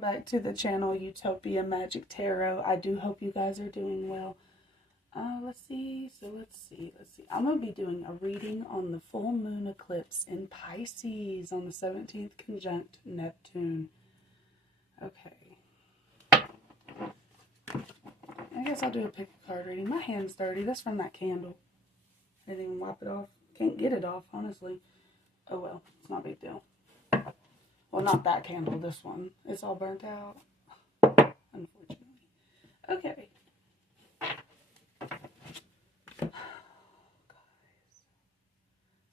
Back to the channel Utopia Magic Tarot. I do hope you guys are doing well. Let's see. I'm going to be doing a reading on the full moon eclipse in Pisces on the 17th conjunct Neptune. Okay. I guess I'll do a pick a card reading. My hand's dirty. That's from that candle. I didn't even wipe it off. Can't get it off, honestly. Oh well, it's not a big deal. Well, not that candle, this one. It's all burnt out, unfortunately. Okay.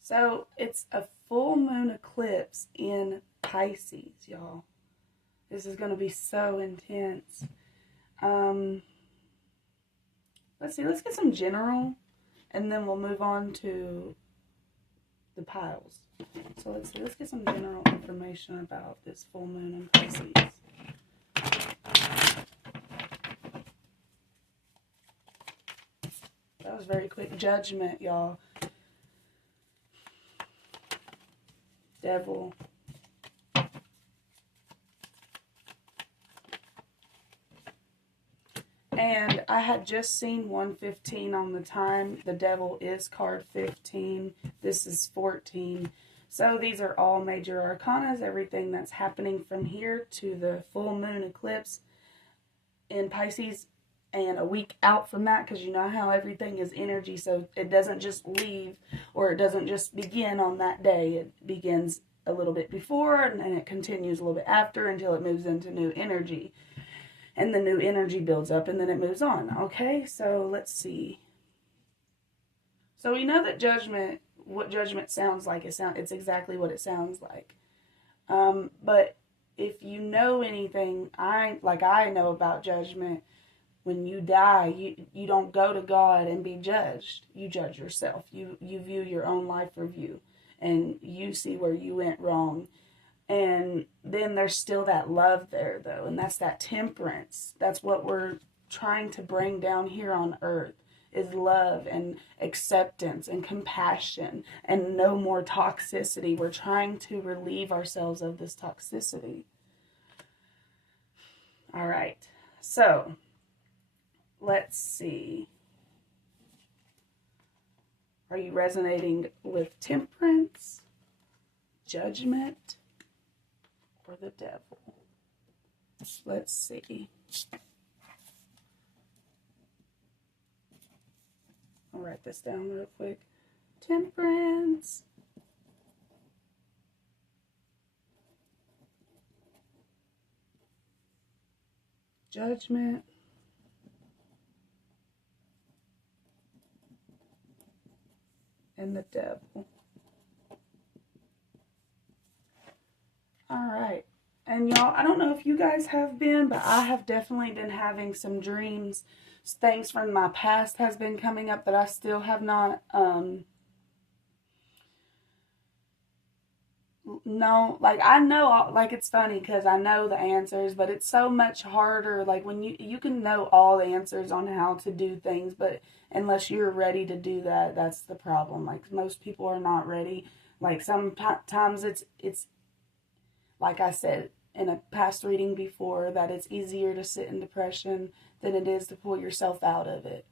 So, it's a full moon eclipse in Pisces, y'all. This is going to be so intense. Let's see, let's get some general, and then we'll move on to the piles. So let's see, let's get some general information about this full moon in Pisces. That was very quick. Judgment, y'all. Devil. And I had just seen 115 on the time. The devil is card 15. This is 14. So these are all major arcanas, everything that's happening from here to the full moon eclipse in Pisces, and a week out from that, because you know how everything is energy, so it doesn't just leave, or it doesn't just begin on that day. It begins a little bit before, and then it continues a little bit after until it moves into new energy. And the new energy builds up, and then it moves on. Okay, so let's see. So we know that judgment, what judgment sounds like, it's exactly what it sounds like. But if you know anything, I know about judgment, when you die, you don't go to God and be judged. You judge yourself. You view your own life review, and you see where you went wrong. And then there's still that love there, though, and that's that temperance. That's what we're trying to bring down here on earth, is love and acceptance and compassion and no more toxicity. We're trying to relieve ourselves of this toxicity. All right, so let's see. Are you resonating with temperance, judgment, or the devil? Let's see. I'll write this down real quick. Temperance, judgment, and the devil. All right. And y'all, I don't know if you guys have been, but I have definitely been having some dreams. Things from my past has been coming up that I still have not, no, like I know, like it's funny because I know the answers, but it's so much harder. Like when you can know all the answers on how to do things, but unless you're ready to do that, that's the problem. Like most people are not ready. Like sometimes it's like I said in a past reading before, that it's easier to sit in depression than it is to pull yourself out of it.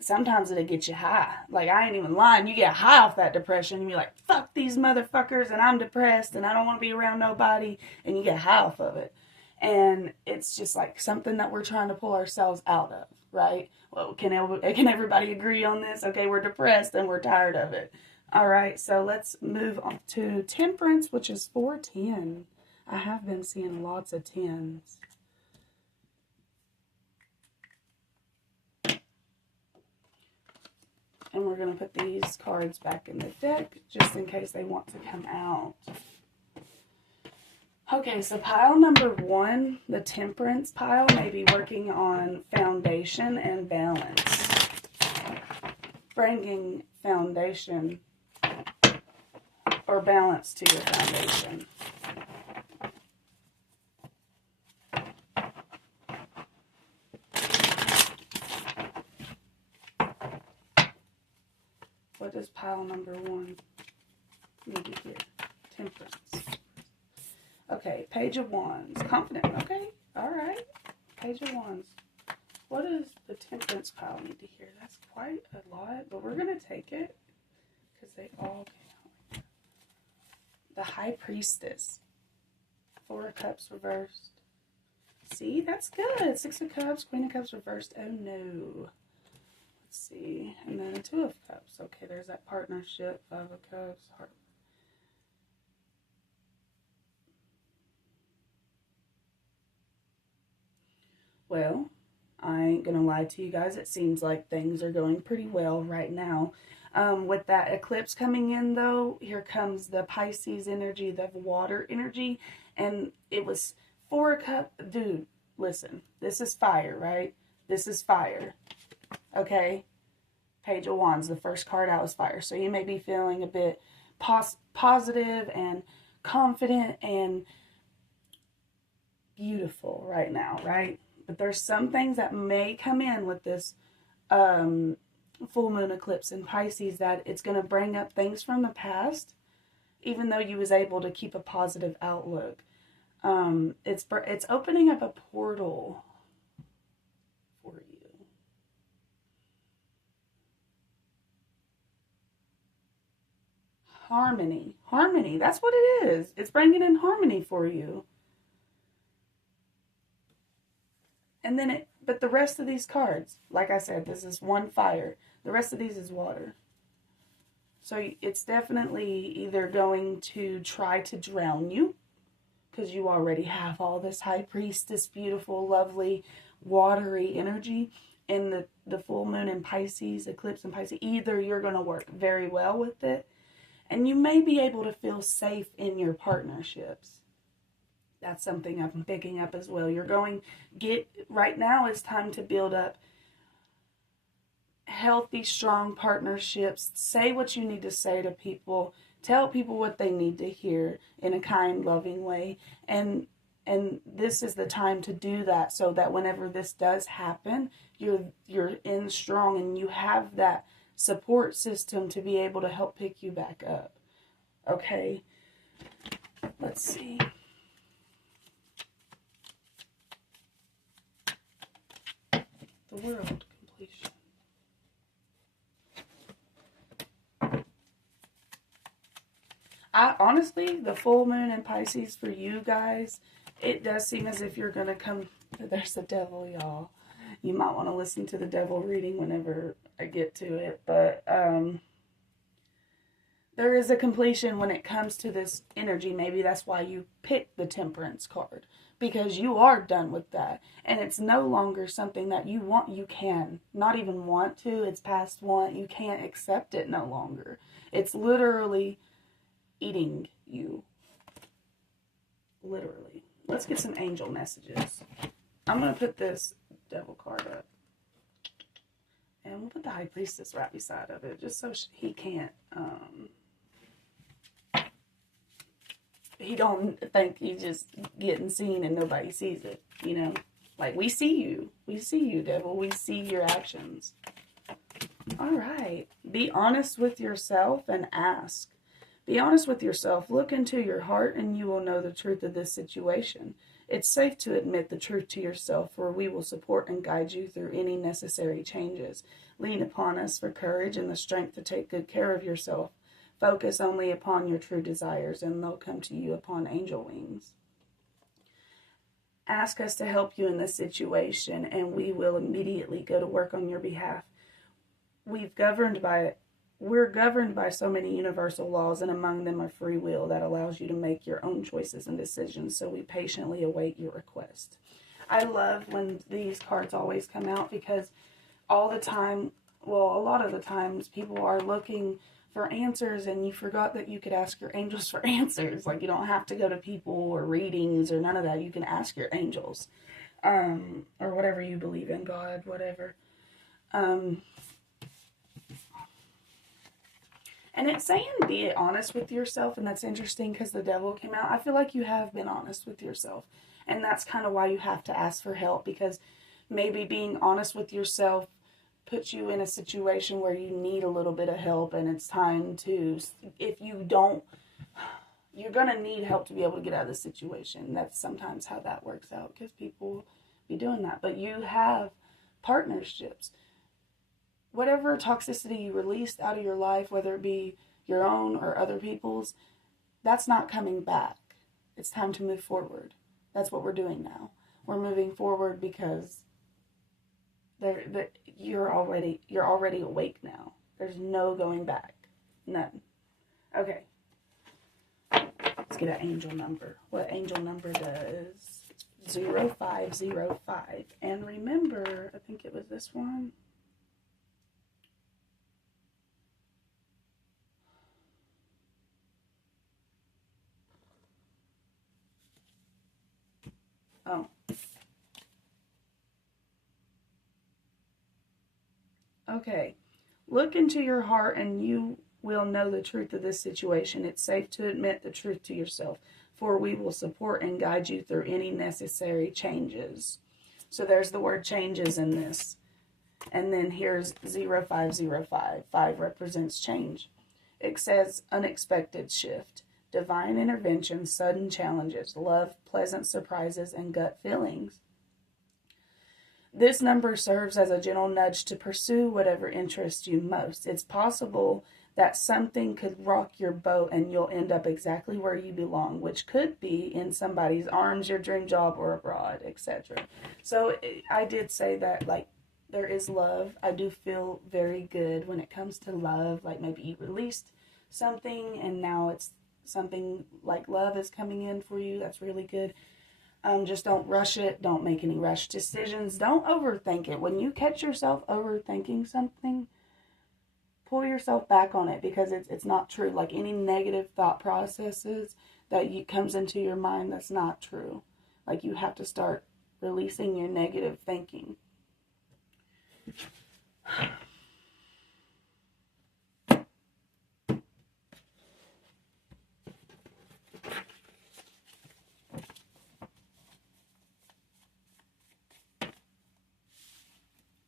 Sometimes it'll get you high. Like, I ain't even lying. You get high off that depression, and you're like, fuck these motherfuckers, and I'm depressed, and I don't want to be around nobody, and you get high off of it. And it's just like something that we're trying to pull ourselves out of, right? Well, can everybody agree on this? Okay, we're depressed, and we're tired of it. All right, so let's move on to Temperance, which is 410. I have been seeing lots of 10s. And we're going to put these cards back in the deck just in case they want to come out. Okay, so pile number 1, the Temperance pile, may be working on foundation and balance. Bringing foundation or balance to your foundation. What does pile number 1 need to hear? Temperance. Okay. Okay, Page of Wands. Confident. Okay, all right. Page of Wands. What does the Temperance pile need to hear? That's quite a lot, but we're going to take it because they all came out. The High Priestess. 4 of Cups reversed. See, that's good. 6 of Cups, Queen of Cups reversed. Oh no. Let's see. And then 2 of Cups. Okay, there's that partnership. 5 of Cups. Heart. Well, I ain't gonna lie to you guys. It seems like things are going pretty well right now. With that eclipse coming in, though, here comes the Pisces energy, the water energy, and it was 4 of Cups. Dude, listen, this is fire, right? This is fire. Okay? Page of Wands, the first card out is fire. So you may be feeling a bit positive and confident and beautiful right now, right? But there's some things that may come in with this full moon eclipse in Pisces that it's going to bring up things from the past, even though you was able to keep a positive outlook. It's opening up a portal for you. Harmony, that's what it is. It's bringing in harmony for you. And then but the rest of these cards, like I said, this is one fire. The rest of these is water. So it's definitely either going to try to drown you, because you already have all this High Priestess, beautiful, lovely, watery energy in the full moon in Pisces, eclipse in Pisces. Either you're going to work very well with it, and you may be able to feel safe in your partnerships. That's something I'm picking up as well. Right now it's time to build up healthy, strong partnerships. Say what you need to say to people. Tell people what they need to hear in a kind, loving way. And this is the time to do that, so that whenever this does happen, you're in strong and you have that support system to be able to help pick you back up. Okay? Let's see. The World, completion. Honestly, the full moon in Pisces for you guys, it does seem as if you're going to come. There's the devil, y'all. You might want to listen to the devil reading whenever I get to it. But there is a completion when it comes to this energy. Maybe that's why you picked the Temperance card. Because you are done with that. And it's no longer something that you want. You can. Not even want to. It's past want. You can't accept it no longer. It's literally eating you. Literally. Let's get some angel messages. I'm going to put this devil card up. And we'll put the High Priestess right beside of it. Just so he can't... he don't think he's just getting seen and nobody sees it, you know. Like, we see you. We see you, devil. We see your actions. All right. Be honest with yourself and ask. Be honest with yourself. Look into your heart and you will know the truth of this situation. It's safe to admit the truth to yourself, for we will support and guide you through any necessary changes. Lean upon us for courage and the strength to take good care of yourself. Focus only upon your true desires, and they'll come to you upon angel wings. Ask us to help you in this situation, and we will immediately go to work on your behalf. We're governed by so many universal laws, and among them are free will that allows you to make your own choices and decisions, so we patiently await your request. I love when these cards always come out, because all the time, well, a lot of the times, people are looking for answers, and you forgot that you could ask your angels for answers. Like, you don't have to go to people or readings or none of that. You can ask your angels, or whatever you believe in, God, whatever. And it's saying be honest with yourself, and that's interesting because the devil came out. I feel like you have been honest with yourself, and that's kind of why you have to ask for help, because maybe being honest with yourself puts you in a situation where you need a little bit of help, and it's time to, if you don't, you're going to need help to be able to get out of the situation. That's sometimes how that works out, because people be doing that. But you have partnerships. Whatever toxicity you released out of your life, whether it be your own or other people's, that's not coming back. It's time to move forward. That's what we're doing now. We're moving forward because you're already awake now. There's no going back. None. Okay. Let's get an angel number. What angel number does 0505. And remember, I think it was this one. Oh. Okay. Look into your heart and you will know the truth of this situation. It's safe to admit the truth to yourself, for we will support and guide you through any necessary changes. So there's the word changes in this. And then here's 0505. 5 represents change. It says unexpected shift, divine intervention, sudden challenges, love, pleasant surprises, and gut feelings. This number serves as a gentle nudge to pursue whatever interests you most. It's possible that something could rock your boat and you'll end up exactly where you belong, which could be in somebody's arms, your dream job, or abroad, etc. So I did say that, like, there is love. I do feel very good when it comes to love. Like, maybe you released something and now it's something like love is coming in for you. That's really good. Just don't rush it. Don't make any rash decisions. Don't overthink it. When you catch yourself overthinking something, pull yourself back on it, because it's not true. Like, any negative thought processes that comes into your mind, that's not true. Like, you have to start releasing your negative thinking.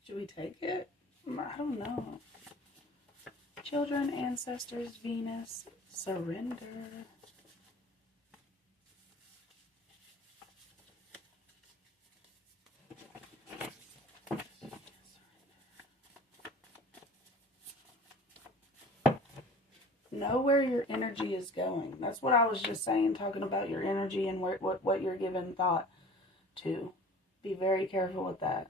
Should we take it? I don't know. Children, ancestors, Venus, surrender. Know where your energy is going. That's what I was just saying, talking about your energy and what you're giving thought to. Be very careful with that.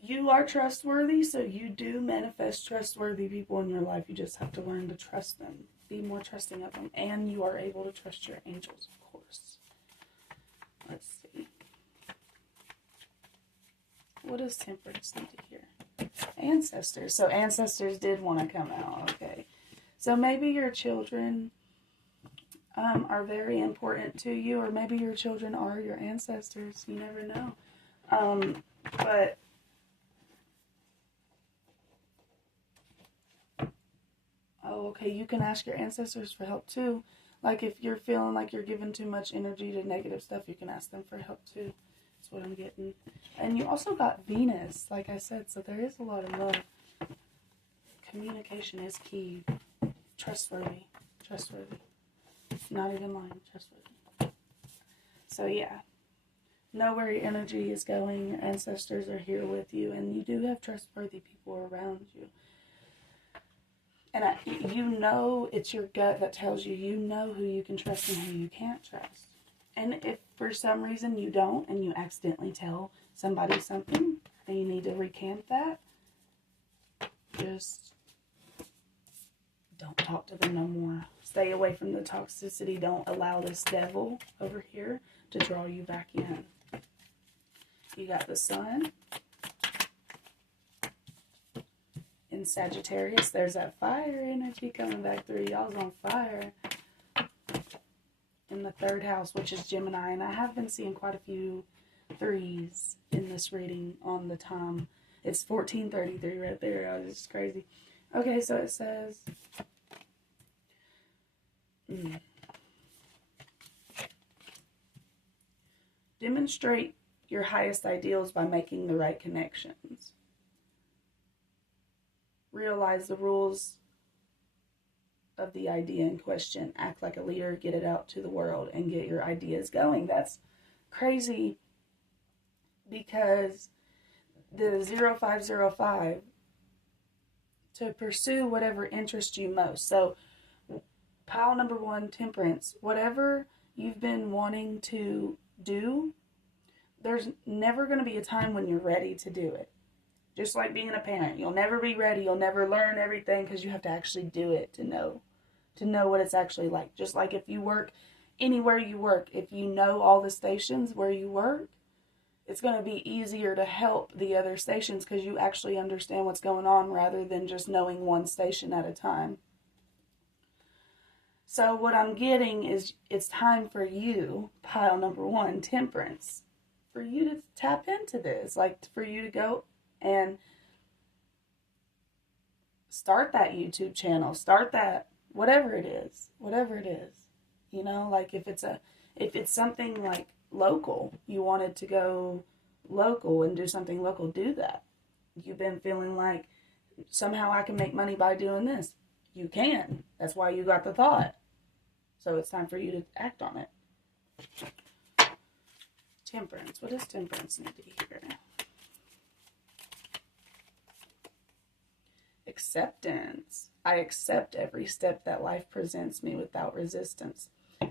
You are trustworthy, so you do manifest trustworthy people in your life. You just have to learn to trust them. Be more trusting of them. And you are able to trust your angels, of course. Let's see. What does Temperance need to hear? Ancestors. So ancestors did want to come out. Okay. So maybe your children are very important to you, or maybe your children are your ancestors. You never know. But okay, you can ask your ancestors for help too. Like, if you're feeling like you're giving too much energy to negative stuff, you can ask them for help too. That's what I'm getting. And you also got Venus, like I said, so there is a lot of love. Communication is key. Trustworthy. Not even lying, trustworthy. So yeah. Know where your energy is going. Your ancestors are here with you, and you do have trustworthy people around you. And you know, it's your gut that tells you, you know who you can trust and who you can't trust. And if for some reason you don't, and you accidentally tell somebody something, and you need to recant that, just don't talk to them no more. Stay away from the toxicity. Don't allow this devil over here to draw you back in. You got the sun in Sagittarius. There's that fire energy coming back through. Y'all's on fire. In the 3rd house, which is Gemini. And I have been seeing quite a few 3s in this reading on the time. It's 14:33 right there. Oh, this is crazy. Okay, so it says... Demonstrate your highest ideals by making the right connections. Realize the rules of the idea in question. Act like a leader, get it out to the world, and get your ideas going. That's crazy, because the 0505, to pursue whatever interests you most. So pile number 1, temperance. Whatever you've been wanting to do, there's never going to be a time when you're ready to do it. Just like being a parent, you'll never be ready. You'll never learn everything, because you have to actually do it to know what it's actually like. Just like if you work anywhere you work, if you know all the stations where you work, it's going to be easier to help the other stations, because you actually understand what's going on rather than just knowing one station at a time. So what I'm getting is, it's time for you, pile number 1, temperance, for you to tap into this, like for you to go and start that YouTube channel, start that, whatever it is, you know, like if it's something like local, you wanted to go local and do something local, do that. You've been feeling like, somehow I can make money by doing this. You can. That's why you got the thought. So it's time for you to act on it. Temperance. What does temperance need to hear? Acceptance. I accept every step that life presents me without resistance.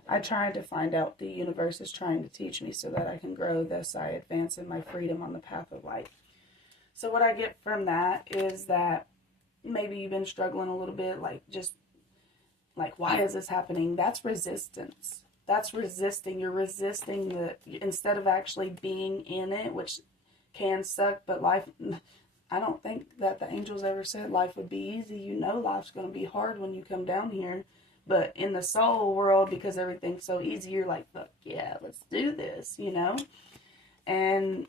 I try to find out the universe is trying to teach me so that I can grow, thus I advance in my freedom on the path of life. So what I get from that is that maybe you've been struggling a little bit, why is this happening? That's resistance. That's resisting. You're resisting instead of actually being in it, which can suck, but life, I don't think that the angels ever said life would be easy. You know life's going to be hard when you come down here. But in the soul world, because everything's so easy, you're like, fuck yeah, let's do this, you know? And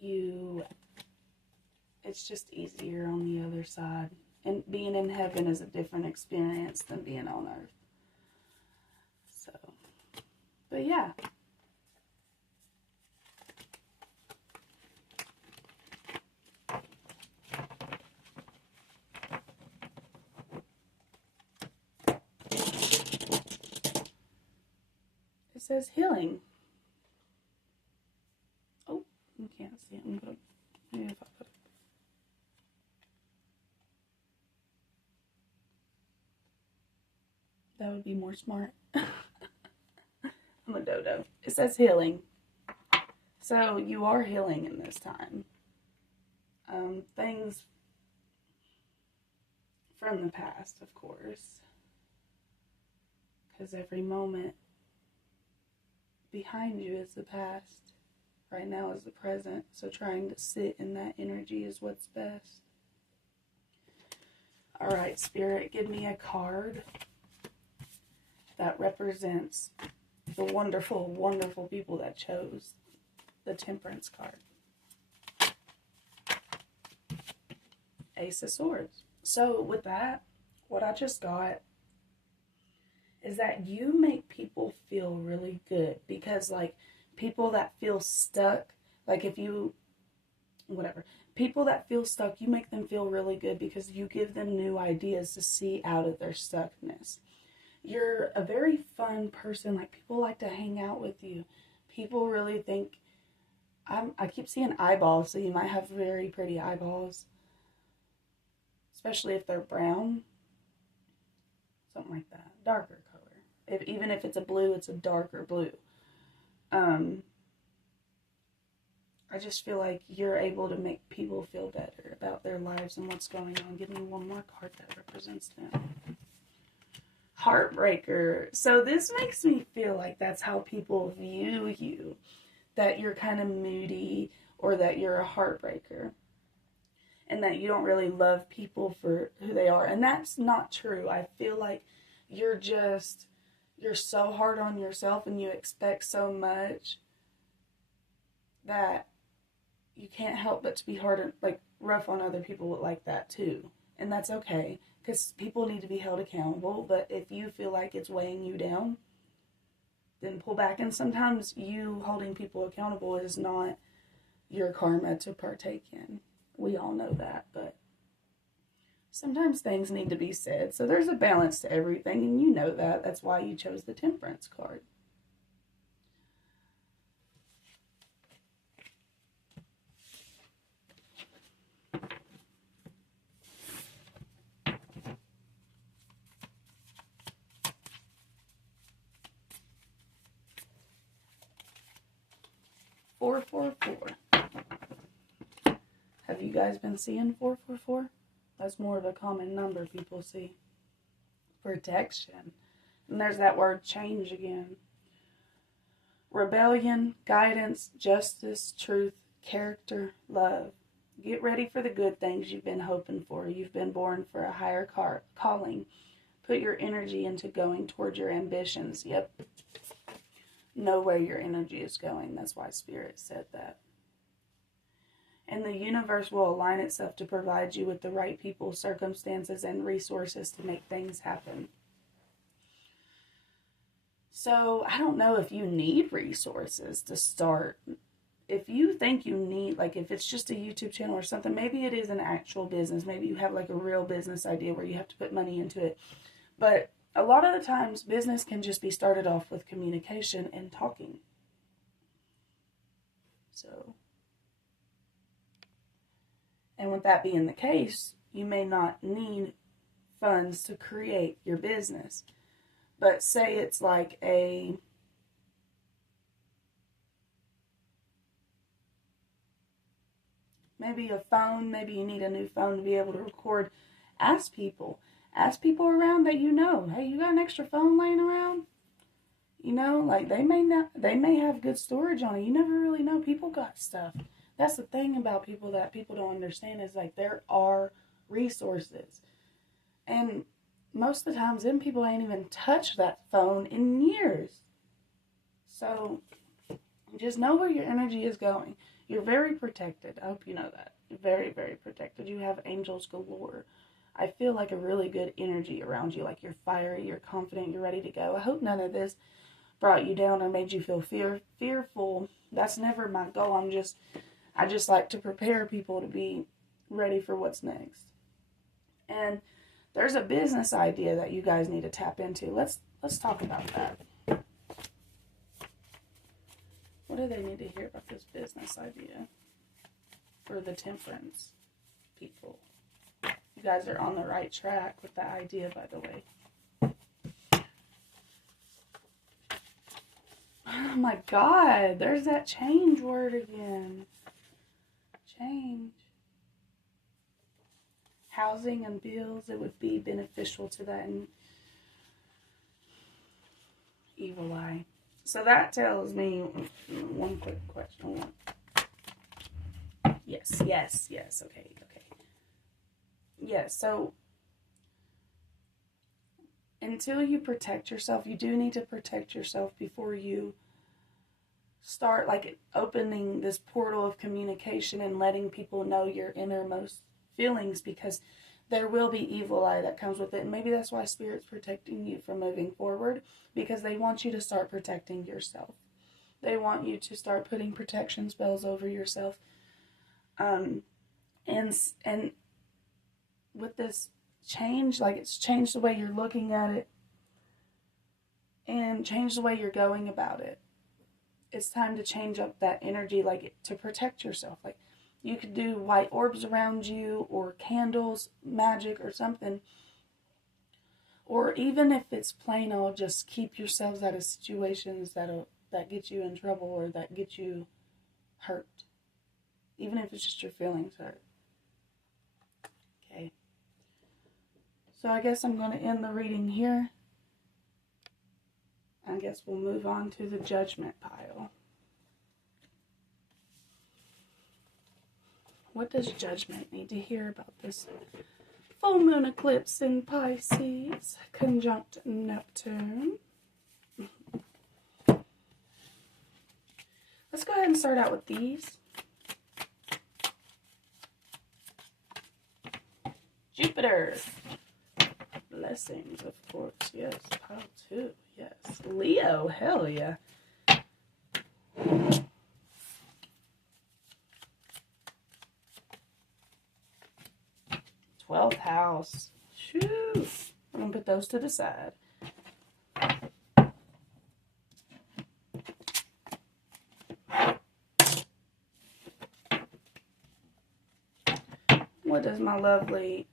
it's just easier on the other side. And being in heaven is a different experience than being on earth. So, but yeah. It says healing. Oh, you can't see it. Maybe if I put it. That would be more smart. I'm a dodo. It says healing. So you are healing in this time. Things from the past, of course. Because every moment behind you is the past. Right now is the present. So trying to sit in that energy is what's best. Alright, Spirit, give me a card that represents the wonderful, wonderful people that chose the Temperance card. Ace of Swords. So with that, what I just got is that you make people feel really good, because people that feel stuck, people that feel stuck, you make them feel really good because you give them new ideas to see out of their stuckness. You're a very fun person. People like to hang out with you. People really think, I keep seeing eyeballs, so you might have very pretty eyeballs. Especially if they're brown. Something like that. Darker color. Even if it's a blue, it's a darker blue. I just feel like you're able to make people feel better about their lives and what's going on. Give me one more card that represents them. Heartbreaker. So this makes me feel like that's how people view you. That you're kind of moody, or that you're a heartbreaker. And that you don't really love people for who they are. And that's not true. I feel like you're so hard on yourself and you expect so much that you can't help but to be hard, rough on other people like that too. And that's okay, because people need to be held accountable. But if you feel like it's weighing you down, then pull back. And sometimes you holding people accountable is not your karma to partake in. We all know that, but sometimes things need to be said. So there's a balance to everything, and you know that. That's why you chose the Temperance card. Four, 4, 4. Have you guys been seeing 4, 4, 4? That's more of a common number people see. Protection. And there's that word change again. Rebellion, guidance, justice, truth, character, love. Get ready for the good things you've been hoping for. You've been born for a higher calling. Put your energy into going toward your ambitions. Yep. Know where your energy is going. That's why Spirit said that. And the universe will align itself to provide you with the right people, circumstances, and resources to make things happen. So, I don't know if you need resources to start. If you think you need, like if it's just a YouTube channel or something, maybe it is an actual business. Maybe you have like a real business idea where you have to put money into it. But a lot of the times, business can just be started off with communication and talking. So, and with that being the case, you may not need funds to create your business. But say it's like maybe a phone, maybe you need a new phone to be able to record. Ask people around that you know. Hey, you got an extra phone laying around? You know, like they may have good storage on it. You never really know. People got stuff. That's the thing about people that people don't understand is like there are resources. And most of the times them people ain't even touched that phone in years. So just know where your energy is going. You're very protected. I hope you know that. You're very, very protected. You have angels galore. I feel like a really good energy around you. Like you're fiery, you're confident, you're ready to go. I hope none of this brought you down or made you feel fearful. That's never my goal. I just like to prepare people to be ready for what's next. And there's a business idea that you guys need to tap into. Let's talk about that. What do they need to hear about this business idea for the Temperance people? You guys are on the right track with the idea, by the way. Oh my God, there's that change word again. Change. Housing and bills, it would be beneficial to that and evil eye. So that tells me one quick question. Yes. Okay. Yes, so until you protect yourself, you do need to protect yourself before you start like opening this portal of communication and letting people know your innermost feelings, because there will be evil eye that comes with it. And maybe that's why Spirit's protecting you from moving forward, because they want you to start protecting yourself. They want you to start putting protection spells over yourself. And with this change, like it's changed the way you're looking at it and changed the way you're going about it. It's time to change up that energy, like to protect yourself. Like you could do white orbs around you or candles, magic or something. Or even if it's plain old, just keep yourselves out of situations that get you in trouble or that get you hurt. Even if it's just your feelings hurt. Okay. So I guess I'm going to end the reading here. I guess we'll move on to the Judgment pile. What does Judgment need to hear about this full moon eclipse in Pisces, conjunct Neptune? Let's go ahead and start out with these. Jupiter. Blessings, of course. Yes. Pile 2. Yes. Leo. Hell yeah. 12th house. house. Shoo. I'm going to put those to the side. What does my lovely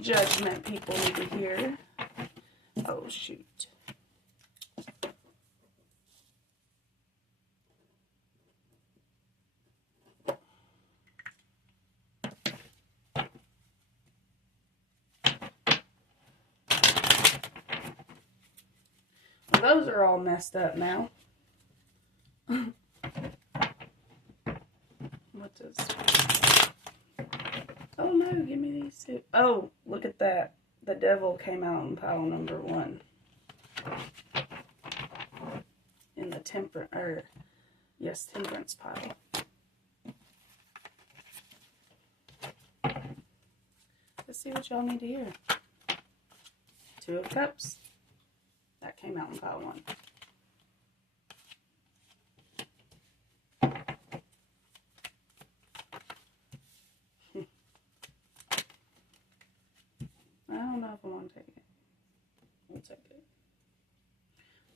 Judgment people need to hear? Oh, shoot. Well, those are all messed up now. What does... Oh no, give me these two. Oh, look at that. The devil came out in pile number 1. In the Temperance pile. Let's see what y'all need to hear. 2 of Cups. That came out in pile 1. I don't know if I want to take it. We'll take it.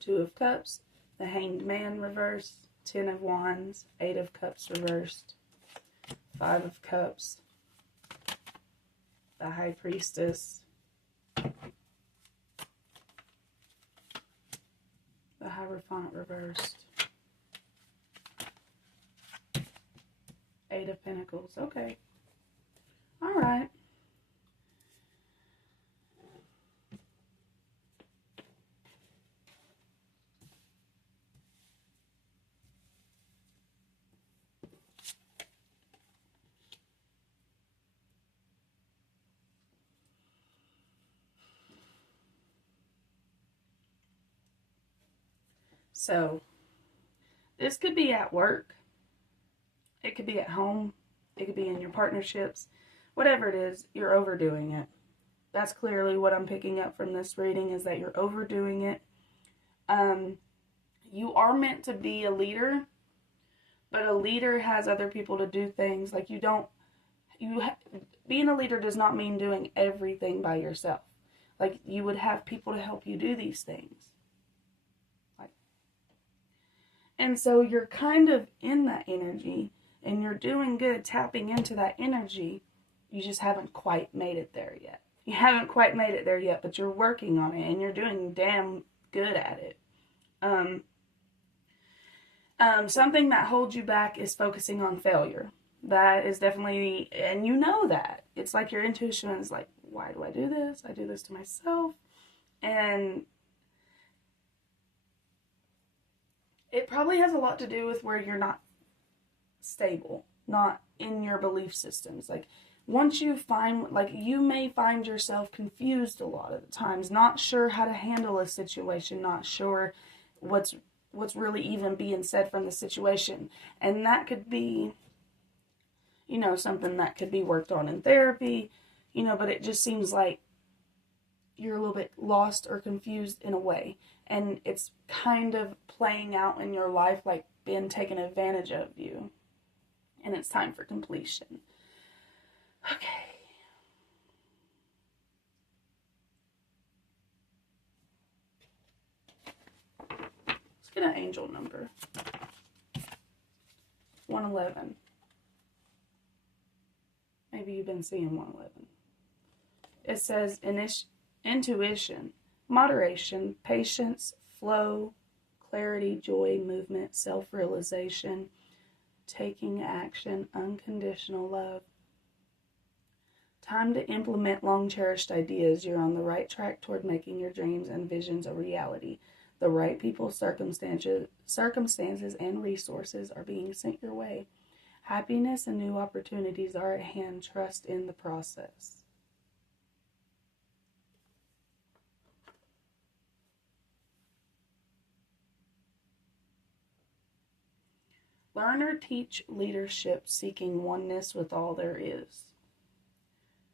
2 of Cups, the Hanged Man reversed, 10 of Wands, 8 of Cups reversed, 5 of Cups, the High Priestess, the Hierophant reversed, 8 of Pentacles. Okay. All right. So, this could be at work, it could be at home, it could be in your partnerships, whatever it is, you're overdoing it. That's clearly what I'm picking up from this reading, is that you're overdoing it. You are meant to be a leader, but a leader has other people to do things. Like being a leader does not mean doing everything by yourself. Like, you would have people to help you do these things. And so you're kind of in that energy, and you're doing good tapping into that energy. You just haven't quite made it there yet. You haven't quite made it there yet, but you're working on it, and you're doing damn good at it. Something that holds you back is focusing on failure. That is definitely, and you know that. It's like your intuition is like, why do I do this? I do this to myself. And it probably has a lot to do with where you're not stable, not in your belief systems. Like, once you find, like, you may find yourself confused a lot of the times, not sure how to handle a situation, not sure what's really even being said from the situation. And that could be, something that could be worked on in therapy, but it just seems like you're a little bit lost or confused in a way. And it's kind of playing out in your life like being taken advantage of you. And it's time for completion. Okay. Let's get an angel number. 111. Maybe you've been seeing 111. It says intuition, moderation, patience, flow, clarity, joy, movement, self-realization, taking action, unconditional love. Time to implement long-cherished ideas. You're on the right track toward making your dreams and visions a reality. The right people, circumstances, and resources are being sent your way. Happiness and new opportunities are at hand. Trust in the process. Learn or teach leadership, seeking oneness with all there is.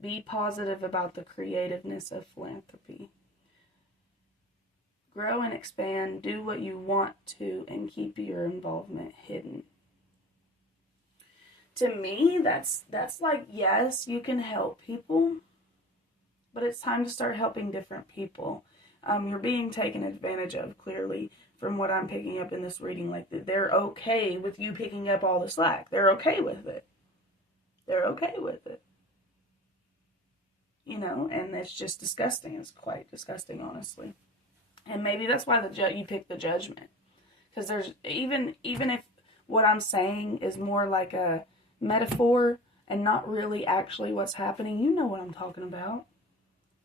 Be positive about the creativeness of philanthropy. Grow and expand, do what you want to, and keep your involvement hidden. To me, that's like, yes, you can help people, But it's time to start helping different people. You're being taken advantage of, clearly, from what I'm picking up in this reading. Like, they're okay with you picking up all the slack. They're okay with it. They're okay with it. You know, and it's just disgusting. It's quite disgusting, honestly. And maybe that's why you pick the Judgment. Because there's, even if what I'm saying is more like a metaphor and not really actually what's happening, you know what I'm talking about.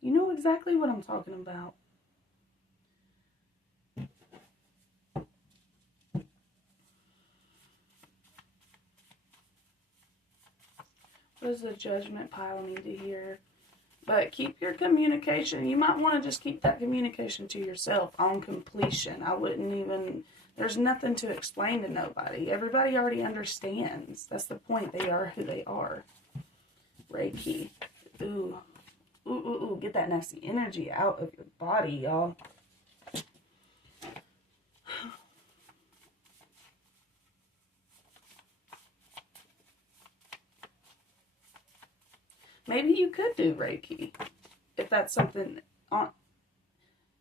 You know exactly what I'm talking about. What does the Judgment pile need to hear? But keep your communication. You might want to just keep that communication to yourself on completion. I wouldn't even... There's nothing to explain to nobody. Everybody already understands. That's the point. They are who they are. Reiki. Ooh. Ooh, ooh, ooh. Get that nasty energy out of your body, y'all. Maybe you could do Reiki. If that's something on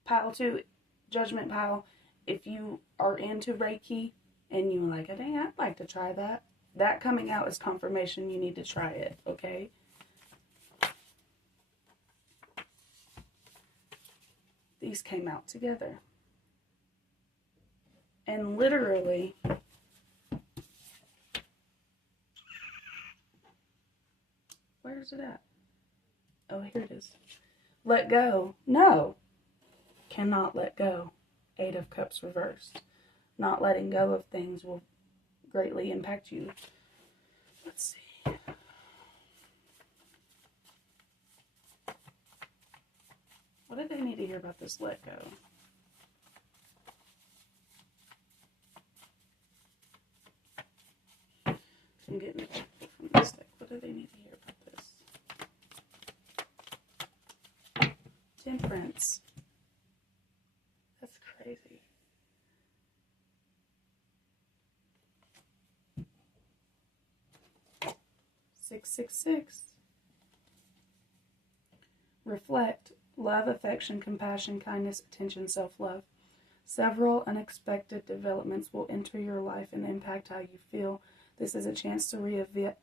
pile 2, Judgment pile. If you are into Reiki and you're like, dang, I'd like to try that. That coming out is confirmation you need to try it, okay? These came out together. And literally, where's it at? Oh, here it is. Let go. No. Cannot let go. 8 of Cups reversed. Not letting go of things will greatly impact you. Let's see. What do they need to hear about this let go? I'm getting it from this deck. What do they need to hear about this? Temperance. That's crazy. Six, 6, 6. Reflect. Love, affection, compassion, kindness, attention, self-love. Several unexpected developments will enter your life and impact how you feel. This is a chance to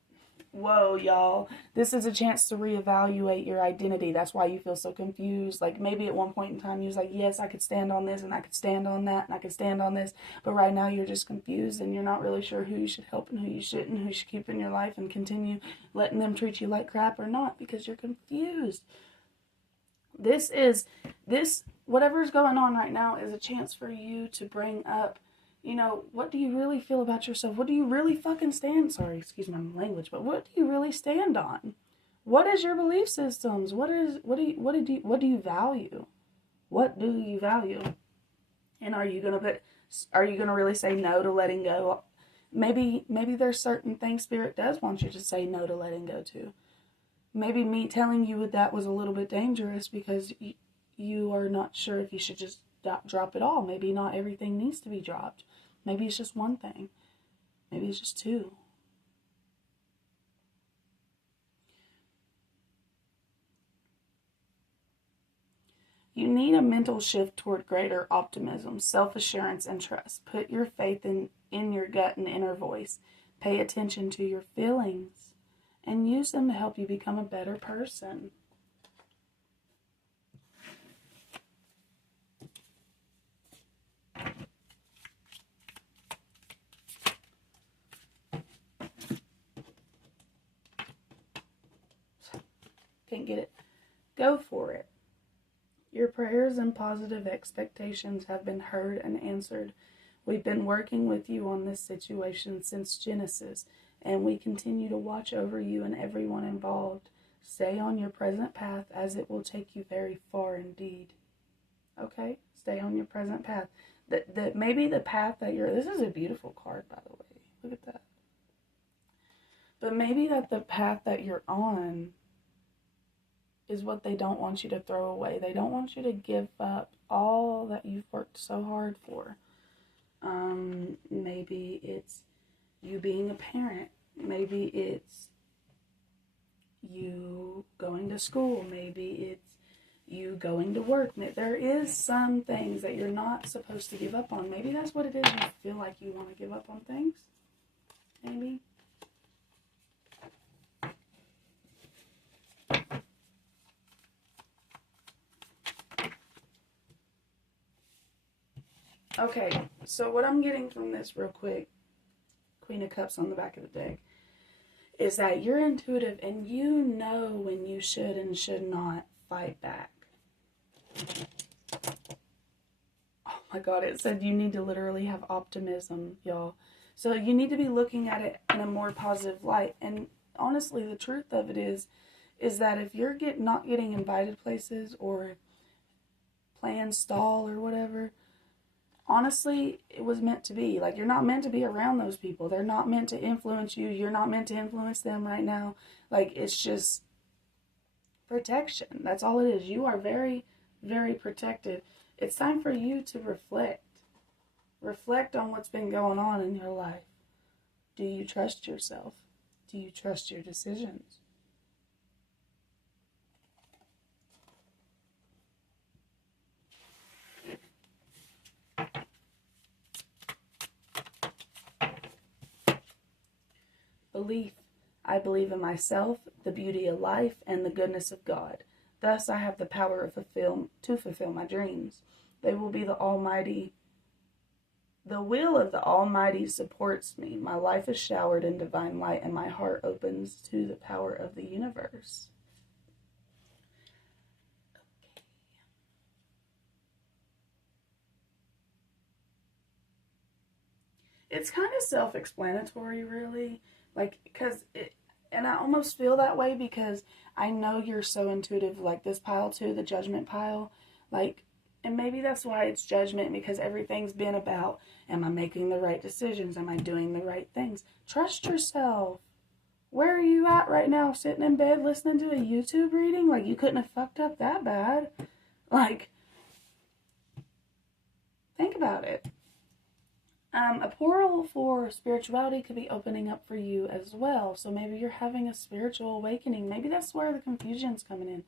Whoa, y'all. This is a chance to reevaluate your identity. That's why you feel so confused. Like, maybe at one point in time you was like, yes, I could stand on this and I could stand on that and I could stand on this. But right now you're just confused and you're not really sure who you should help and who you shouldn't, who you should keep in your life and continue letting them treat you like crap or not, because you're confused. Whatever's going on right now is a chance for you to bring up, you know, what do you really feel about yourself? What do you really fucking stand? Sorry, excuse my language, but what do you really stand on? What is your belief systems? What do you value? What do you value? And are you gonna really say no to letting go? Maybe there's certain things Spirit does want you to say no to letting go to. Maybe me telling you that was a little bit dangerous because you are not sure if you should just drop it all. Maybe not everything needs to be dropped. Maybe it's just one thing. Maybe it's just 2. You need a mental shift toward greater optimism, self-assurance, and trust. Put your faith in your gut and inner voice. Pay attention to your feelings and use them to help you become a better person. Can't get it. Go for it. Your prayers and positive expectations have been heard and answered. We've been working with you on this situation since Genesis, and we continue to watch over you and everyone involved. Stay on your present path, as it will take you very far indeed. Okay? Stay on your present path. Maybe the path that you're... This is a beautiful card, by the way. Look at that. But maybe that the path that you're on is what they don't want you to throw away. They don't want you to give up all that you've worked so hard for. Maybe it's you being a parent. Maybe it's you going to school. Maybe it's you going to work. There is some things that you're not supposed to give up on. Maybe that's what it is. You feel like you want to give up on things. Maybe. Okay, so what I'm getting from this real quick, Queen of Cups on the back of the deck, is that you're intuitive and you know when you should and should not fight back. Oh my God, it said you need to literally have optimism, y'all. So you need to be looking at it in a more positive light. And honestly, the truth of it is that if you're not getting invited places or plans stall or whatever, honestly, it was meant to be. Like, you're not meant to be around those people. They're not meant to influence you. You're not meant to influence them right now. Like, it's just protection. That's all it is. You are very, very protected. It's time for you to reflect. Reflect on what's been going on in your life. Do you trust yourself? Do you trust your decisions? Belief. I believe in myself, the beauty of life, and the goodness of God. Thus I have the power to fulfill my dreams. They will be the Almighty. The will of the Almighty supports me. My life is showered in divine light, and my heart opens to the power of the universe. Okay. It's kind of self-explanatory, really. Like, and I almost feel that way because I know you're so intuitive, like this pile too, the Judgment pile. Like, and maybe that's why it's Judgment, because everything's been about, am I making the right decisions? Am I doing the right things? Trust yourself. Where are you at right now? Sitting in bed listening to a YouTube reading? Like, you couldn't have fucked up that bad. Like, think about it. A portal for spirituality could be opening up for you as well. So maybe you're having a spiritual awakening. Maybe that's where the confusion's coming in.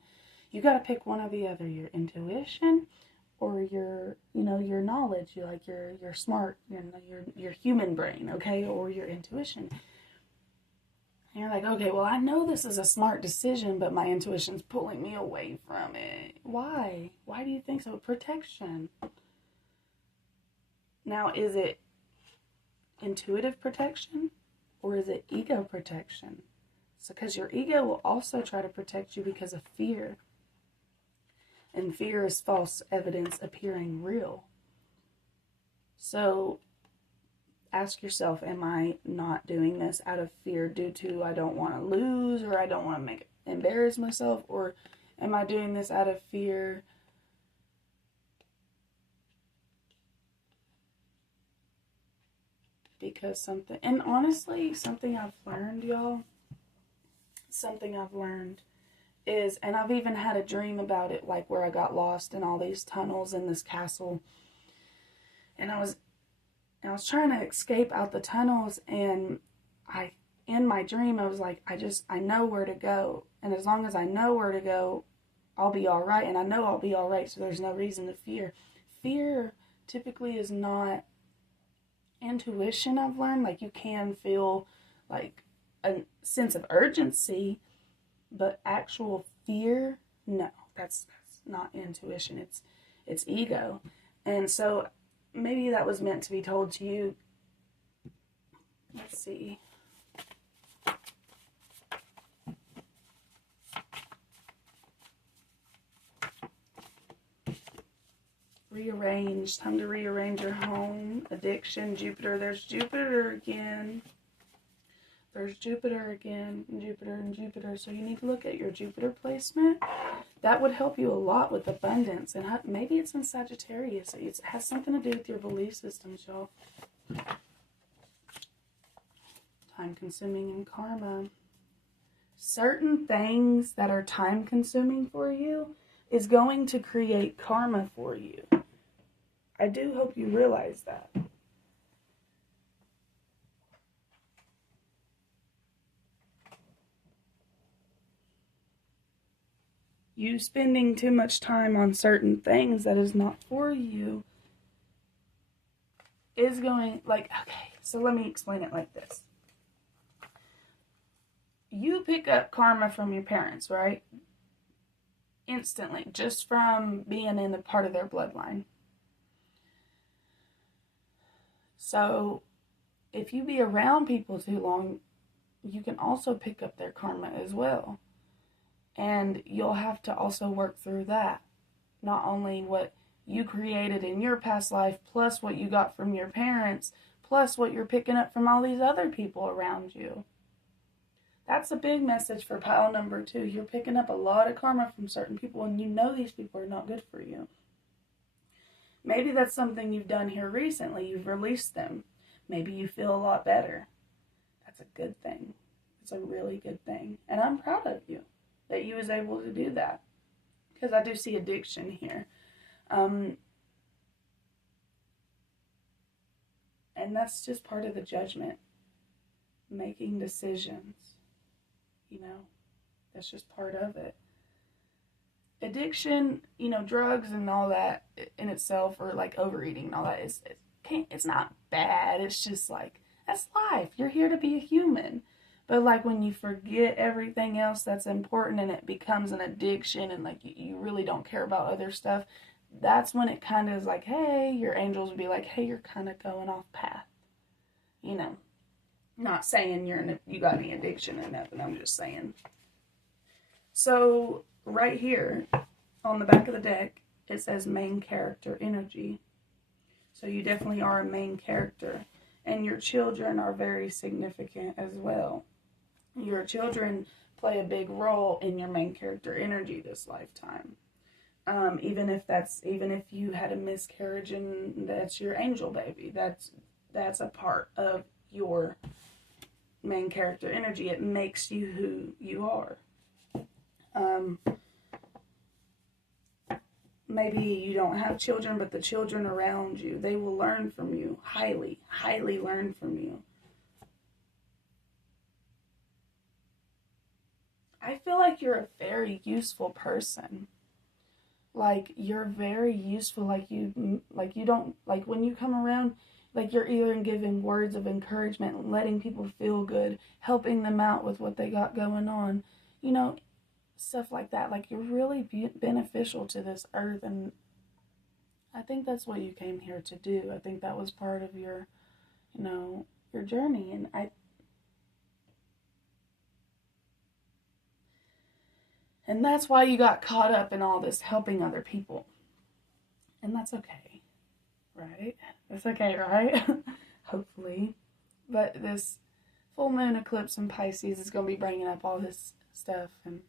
You got to pick one or the other. Your intuition or your knowledge. Your smart, your human brain, okay? Or your intuition. And you're like, okay, well, I know this is a smart decision, but my intuition's pulling me away from it. Why? Why do you think so? Protection. Now, is it intuitive protection or is it ego protection? So, because your ego will also try to protect you because of fear. And fear is false evidence appearing real. So, ask yourself, am I not doing this out of fear due to I don't want to lose or I don't want to embarrass myself? Or am I doing this out of fear because something, and honestly, something I've learned, y'all, is, and I've even had a dream about it, like where I got lost in all these tunnels in this castle, and I was trying to escape out the tunnels, and in my dream, I was like, I know where to go, and as long as I know where to go, I'll be all right, and I know I'll be all right, so there's no reason to fear. Fear typically is not intuition. I've learned, like, you can feel like a sense of urgency, but actual fear, no, that's not intuition. It's ego. And so maybe that was meant to be told to you. Let's see. Rearrange. Time to rearrange your home. Addiction. Jupiter. There's Jupiter again. There's Jupiter again. Jupiter and Jupiter. So you need to look at your Jupiter placement. That would help you a lot with abundance. And maybe it's in Sagittarius. It has something to do with your belief systems, y'all. Time consuming and karma. Certain things that are time consuming for you is going to create karma for you. I do hope you realize that. you spending too much time on certain things that is not for you is going, like, okay, so let me explain it like this. You pick up karma from your parents, right? Instantly, just from being in a part of their bloodline. So, if you be around people too long, you can also pick up their karma as well. And you'll have to also work through that. Not only what you created in your past life, plus what you got from your parents, plus what you're picking up from all these other people around you. That's a big message for pile number 2. You're picking up a lot of karma from certain people, and you know these people are not good for you. Maybe that's something you've done here recently. You've released them. Maybe you feel a lot better. That's a good thing. It's a really good thing. And I'm proud of you that you was able to do that. Because I do see addiction here. And that's just part of the judgment. Making decisions. You know, that's just part of it. Addiction, you know, drugs and all that in itself, or like overeating and all that, it's not bad. It's just like, that's life. You're here to be a human. But like when you forget everything else that's important and it becomes an addiction and like you really don't care about other stuff, that's when it kind of is like, hey, your angels would be like, hey, you're kind of going off path. You know. Not saying you got any addiction or nothing, I'm just saying. So, right here, on the back of the deck, it says main character energy. So you definitely are a main character. And your children are very significant as well. Your children play a big role in your main character energy this lifetime. Even if you had a miscarriage and that's your angel baby, that's a part of your main character energy. It makes you who you are. Maybe you don't have children, but the children around you, they will learn from you, highly learn from you. I feel like you're a very useful person. Like, you're very useful. Like you don't, like when you come around, like you're either giving words of encouragement, letting people feel good, helping them out with what they got going on, you know, stuff like that. Like, you're really beneficial to this earth, and I think that's what you came here to do. I think that was part of your, you know, your journey, and that's why you got caught up in all this helping other people. And that's okay, right? That's okay, right? Hopefully. But this full moon eclipse in Pisces is going to be bringing up all this stuff and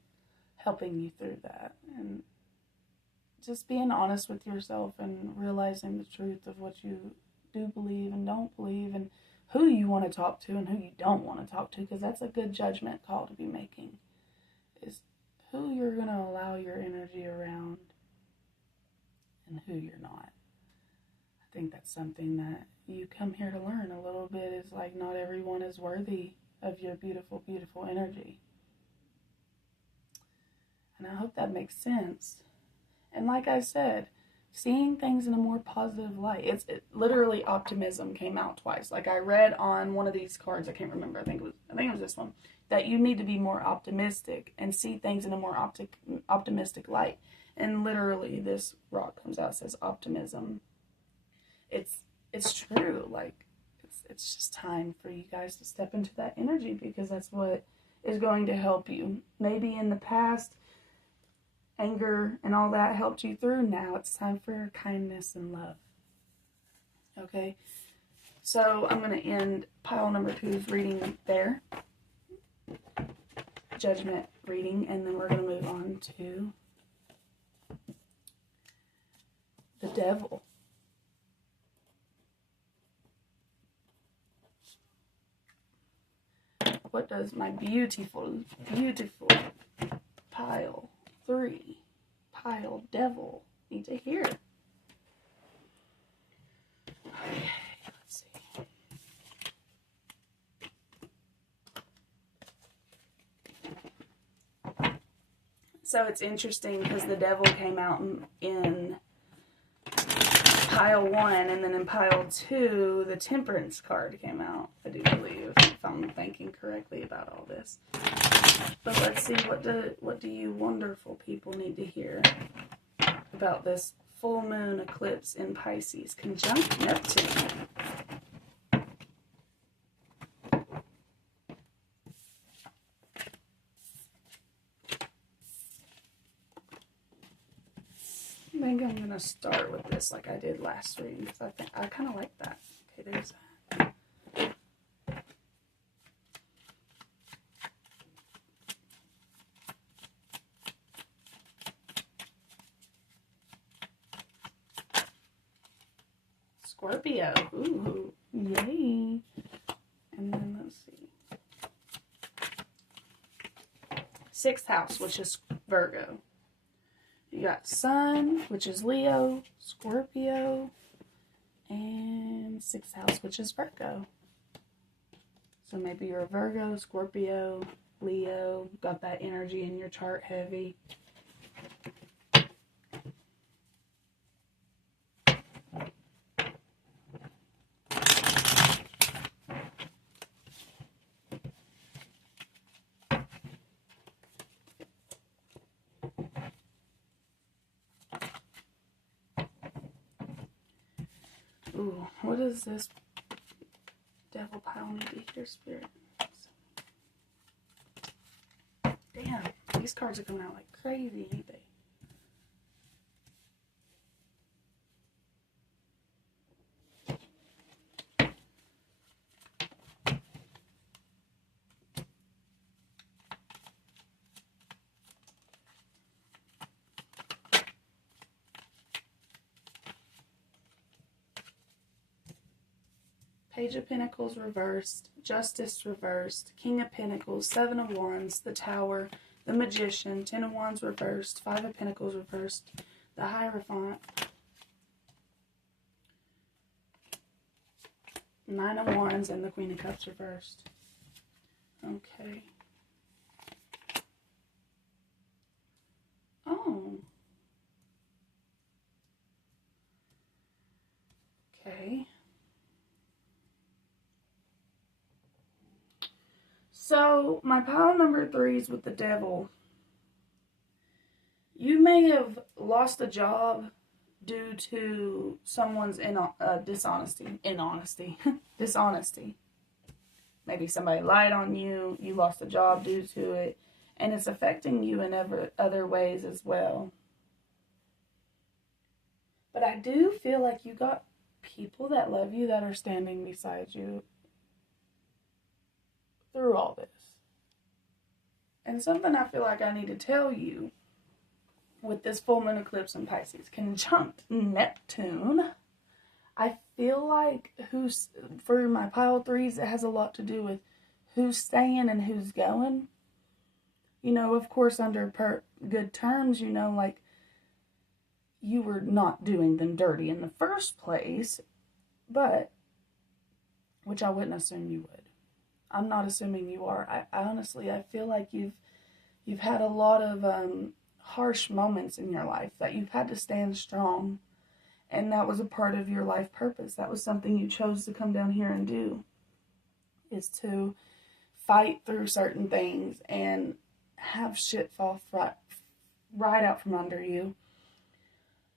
helping you through that. And just being honest with yourself and realizing the truth of what you do believe and don't believe, and who you want to talk to and who you don't want to talk to, because that's a good judgment call to be making, is who you're going to allow your energy around and who you're not. I think that's something that you come here to learn a little bit, is like, not everyone is worthy of your beautiful, beautiful energy. And I hope that makes sense. And like I said, seeing things in a more positive light. It literally, optimism came out twice. Like, I read on one of these cards, I can't remember, I think it was this one, that you need to be more optimistic and see things in a more optimistic light. And literally, this rock comes out, says optimism. It's true. Like, it's just time for you guys to step into that energy, because that's what is going to help you. Maybe in the past, anger and all that helped you through. Now it's time for kindness and love. Okay? So I'm going to end pile number 2's reading there. Judgment reading. And then we're going to move on to the devil. What does my beautiful, beautiful pile 3 pile devil need to hear? Okay, let's see. So it's interesting because the devil came out in pile 1, and then in pile 2, the Temperance card came out, I do believe, if I'm thinking correctly about all this. But let's see, what do you wonderful people need to hear about this full moon eclipse in Pisces, conjunct Neptune? I think I'm going to start with this like I did last reading, because I kind of like that. Okay, there's that. Scorpio. Ooh, yay. And then let's see. 6th house, which is Virgo. You got Sun, which is Leo, Scorpio, and 6th house, which is Virgo. So maybe you're a Virgo, Scorpio, Leo, got that energy in your chart heavy. Ooh, what is this devil pile need to hear, Spirit? Damn, these cards are coming out like crazy, ain't they? Page of Pentacles reversed, Justice reversed, King of Pentacles, 7 of Wands, the Tower, the Magician, 10 of Wands reversed, 5 of Pentacles reversed, the Hierophant, 9 of Wands, and the Queen of Cups reversed. Okay. Oh. Okay. So, my pile number 3 is with the devil. You may have lost a job due to someone's dishonesty. Dishonesty. Maybe somebody lied on you, you lost a job due to it, and it's affecting you in other ways as well. But I do feel like you got people that love you that are standing beside you through all this. And something I feel like I need to tell you with this full moon eclipse in Pisces, conjunct Neptune, I feel like for my pile 3s, it has a lot to do with who's staying and who's going. You know, of course, under good terms, you know, like, you were not doing them dirty in the first place, but, which I wouldn't assume you would. I'm not assuming you are. I honestly, I feel like you've had a lot of harsh moments in your life that you've had to stand strong, and that was a part of your life purpose. That was something you chose to come down here and do, is to fight through certain things and have shit fall right out from under you,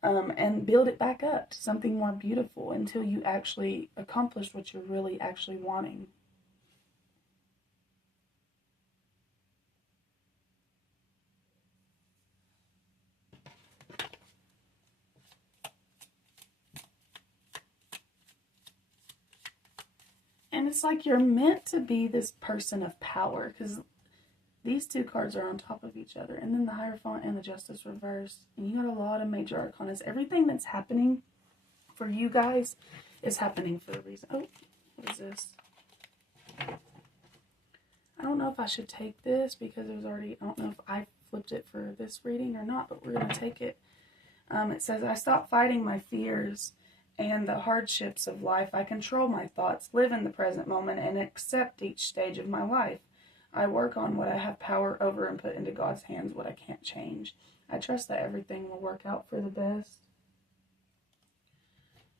and build it back up to something more beautiful until you actually accomplish what you're really actually wanting. And it's like you're meant to be this person of power, because these 2 cards are on top of each other. And then the Hierophant and the Justice reversed. And you got a lot of major arcanas. Everything that's happening for you guys is happening for a reason. Oh, what is this? I don't know if I should take this because it was already, I don't know if I flipped it for this reading or not, but we're going to take it. It says, I stopped fighting my fears and the hardships of life. I control my thoughts, live in the present moment, and accept each stage of my life. I work on what I have power over and put into God's hands what I can't change. I trust that everything will work out for the best.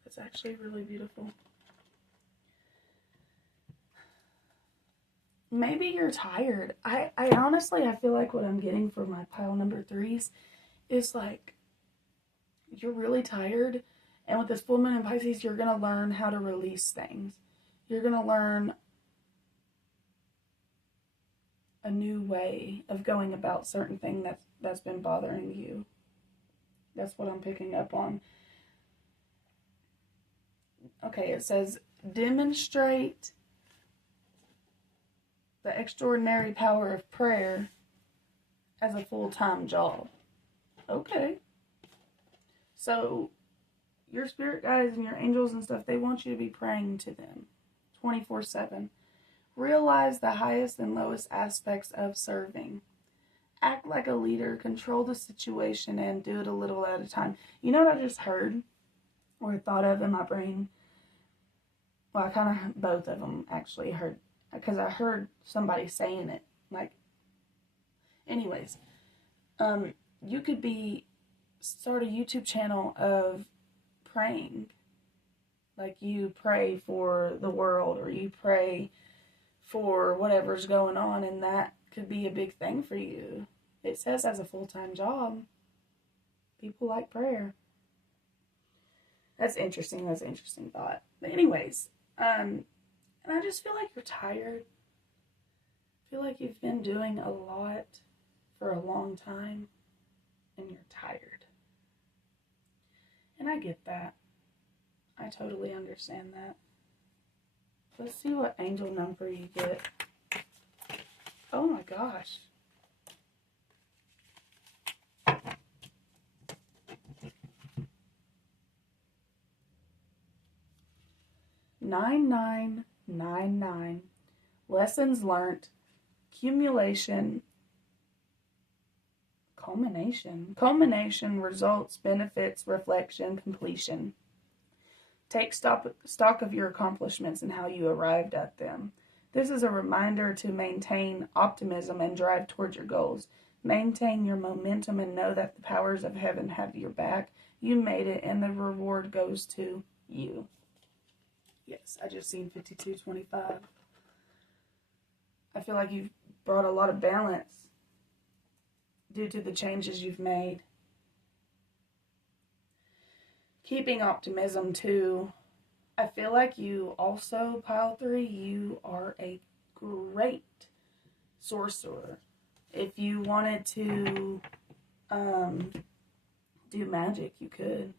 It's actually really beautiful. Maybe you're tired. I honestly, I feel like what I'm getting for my pile number 3s is like, you're really tired. And with this full moon in Pisces, you're going to learn how to release things. You're going to learn a new way of going about certain thing that's been bothering you. That's what I'm picking up on. Okay, it says, demonstrate the extraordinary power of prayer as a full-time job. Okay. So, your spirit guides and your angels and stuff, they want you to be praying to them 24/7. Realize the highest and lowest aspects of serving. Act like a leader, control the situation, and do it a little at a time. You know what I just heard or thought of in my brain? Well, I kind of, both of them actually heard, because I heard somebody saying it. Like, anyways, you could start a YouTube channel of praying. Like, you pray for the world, or you pray for whatever's going on, and that could be a big thing for you. It says as a full-time job. People like prayer. That's interesting. That's an interesting thought. But anyways, and I just feel like you're tired. I feel like you've been doing a lot for a long time, and you're tired. And I get that. I totally understand that. Let's see what angel number you get. Oh my gosh. Nine, 9. Lessons learned. Culmination, results, benefits, reflection, completion. Take stock of your accomplishments and how you arrived at them. This is a reminder to maintain optimism and drive towards your goals. Maintain your momentum and know that the powers of heaven have your back. You made it, and the reward goes to you. Yes, I just seen 5225. I feel like you've brought a lot of balance due to the changes you've made. Keeping optimism too. I feel like you also, pile 3, you are a great sorcerer. If you wanted to do magic, you could.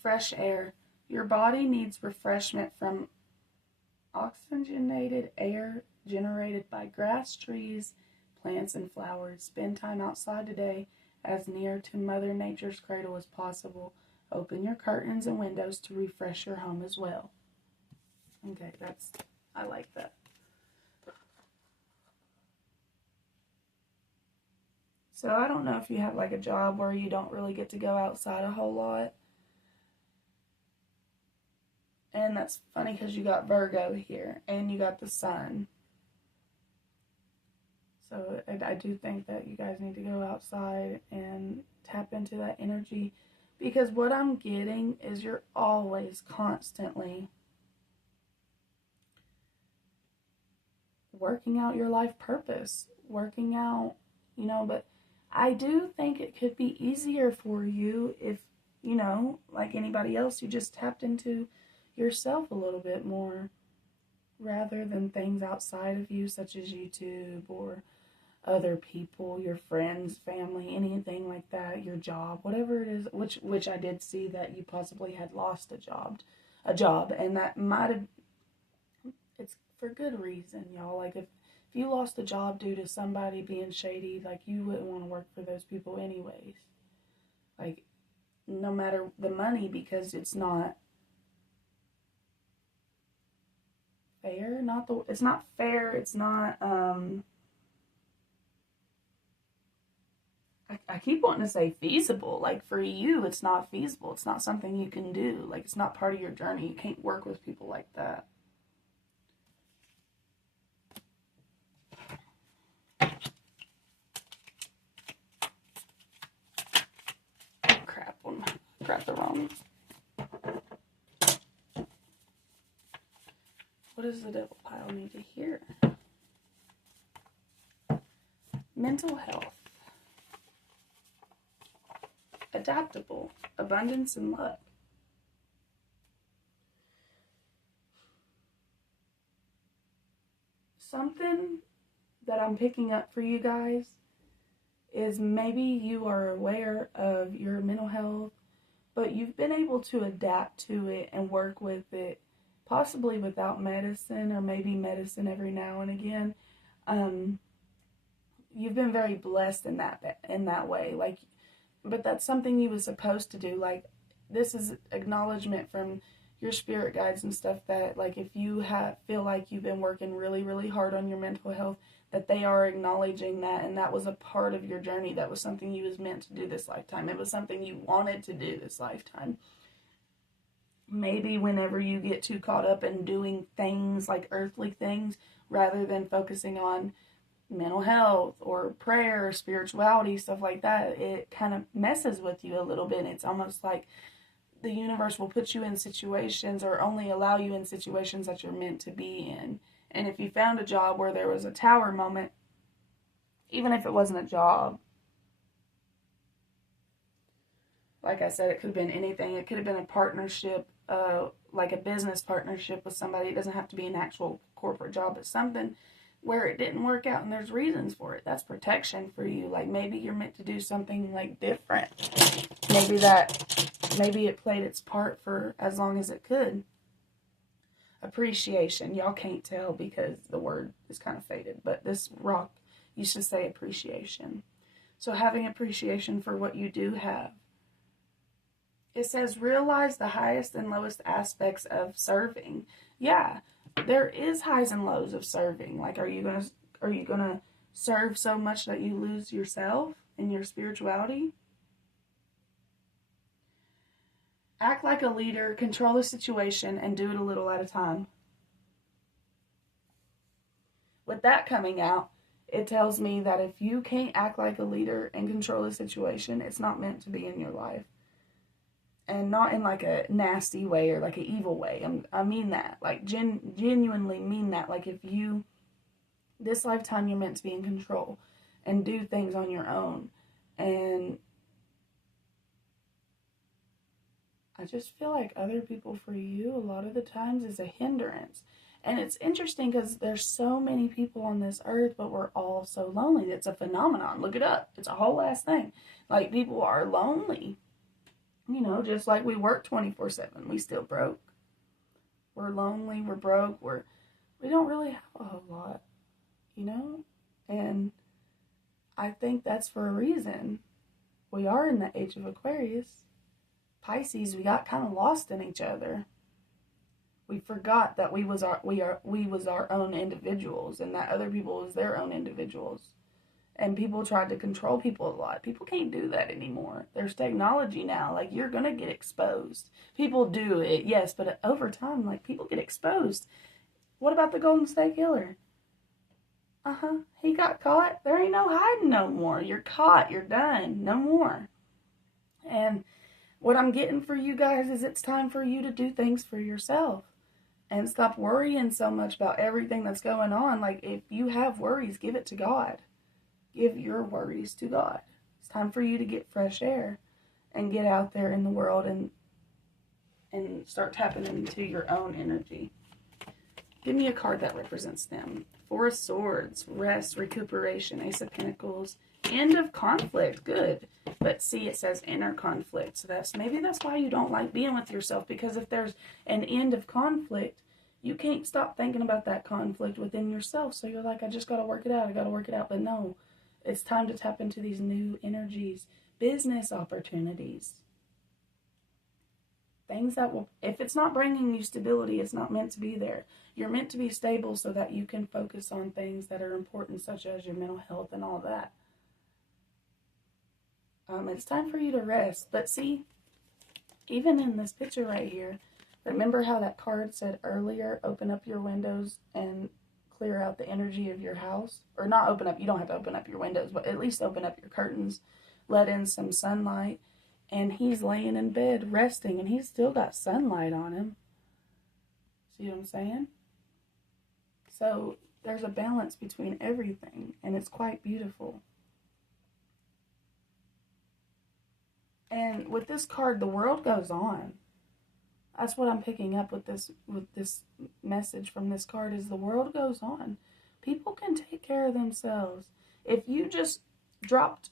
Fresh air. Your body needs refreshment from oxygenated air generated by grass, trees, plants, and flowers. Spend time outside today as near to Mother Nature's cradle as possible. Open your curtains and windows to refresh your home as well. Okay, I like that. So I don't know if you have like a job where you don't really get to go outside a whole lot. And that's funny because you got Virgo here and you got the sun. So I do think that you guys need to go outside and tap into that energy, because what I'm getting is you're always constantly working out your life purpose, working out, but I do think it could be easier for you if, like anybody else, you just tapped into yourself a little bit more rather than things outside of you, such as YouTube or other people, your friends, family, anything like that, your job, whatever it is, which I did see that you possibly had lost a job, and that might have, it's for good reason, y'all. Like if you lost a job due to somebody being shady, like you wouldn't want to work for those people anyways. Like no matter the money, because it's not fair, it's not fair, it's not, I keep wanting to say feasible. Like, for you, it's not feasible. It's not something you can do. Like, it's not part of your journey. You can't work with people like that. Crap, I grabbed the wrong. What does the devil pile need to hear? Mental health. Adaptable. Abundance and luck. Something that I'm picking up for you guys is maybe you are aware of your mental health, but you've been able to adapt to it and work with it, possibly without medicine, or maybe medicine every now and again. You've been very blessed in that way. Like, but that's something you was supposed to do. Like, this is acknowledgement from your spirit guides and stuff that, like, if you feel like you've been working really, really hard on your mental health, that they are acknowledging that, and that was a part of your journey. That was something you was meant to do this lifetime. It was something you wanted to do this lifetime. Maybe whenever you get too caught up in doing things like earthly things, rather than focusing on mental health or prayer or spirituality, stuff like that, it kind of messes with you a little bit. It's almost like the universe will put you in situations, or only allow you in situations that you're meant to be in. And if you found a job where there was a tower moment, even if it wasn't a job, like I said, it could have been anything. It could have been a partnership, like a business partnership with somebody. It doesn't have to be an actual corporate job, but something where it didn't work out and there's reasons for it. That's protection for you. Like, maybe you're meant to do something like different. Maybe it played its part for as long as it could. Appreciation. Y'all can't tell because the word is kind of faded, but this rock used to say appreciation. So having appreciation for what you do have. It says realize the highest and lowest aspects of serving. Yeah, there is highs and lows of serving. Like, are you gonna serve so much that you lose yourself and your spirituality? Act like a leader, control the situation, and do it a little at a time. With that coming out, it tells me that if you can't act like a leader and control the situation, it's not meant to be in your life. And not in like a nasty way or like an evil way. I mean that. Like, genuinely mean that. Like, if you, this lifetime, you're meant to be in control and do things on your own. And I just feel like other people for you, a lot of the times, is a hindrance. And it's interesting because there's so many people on this earth, but we're all so lonely. It's a phenomenon. Look it up. It's a whole ass thing. Like, people are lonely. You know, just like we work 24/7, we still broke. We're lonely, we're broke, we don't really have a whole lot, you know? And I think that's for a reason. We are in the age of Aquarius. Pisces, we got kind of lost in each other. We forgot that we was our own individuals, and that other people was their own individuals. And people tried to control people a lot. People can't do that anymore. There's technology now. Like, you're going to get exposed. People do it, yes, but over time, like, people get exposed. What about the Golden State Killer? He got caught. There ain't no hiding no more. You're caught. You're done. No more. And what I'm getting for you guys is it's time for you to do things for yourself. And stop worrying so much about everything that's going on. Like, if you have worries, give it to God. Give your worries to God. It's time for you to get fresh air and get out there in the world and start tapping into your own energy. Give me a card that represents them. Four of Swords, rest, recuperation, Ace of Pentacles, end of conflict. Good. But see, it says inner conflict. So maybe that's why you don't like being with yourself, because if there's an end of conflict, you can't stop thinking about that conflict within yourself. So you're like, I just got to work it out. I got to work it out. But no. It's time to tap into these new energies, business opportunities, things that will, if it's not bringing you stability, it's not meant to be there. You're meant to be stable so that you can focus on things that are important, such as your mental health and all that. It's time for you to rest. But see, even in this picture right here, remember how that card said earlier, open up your windows and clear out the energy of your house? Or not open up, you don't have to open up your windows, but at least open up your curtains, let in some sunlight. And he's laying in bed resting, and he's still got sunlight on him. See what I'm saying? So there's a balance between everything, and it's quite beautiful. And with this card, the world goes on. That's what I'm picking up with this message from this card, is the world goes on. People can take care of themselves. If you just dropped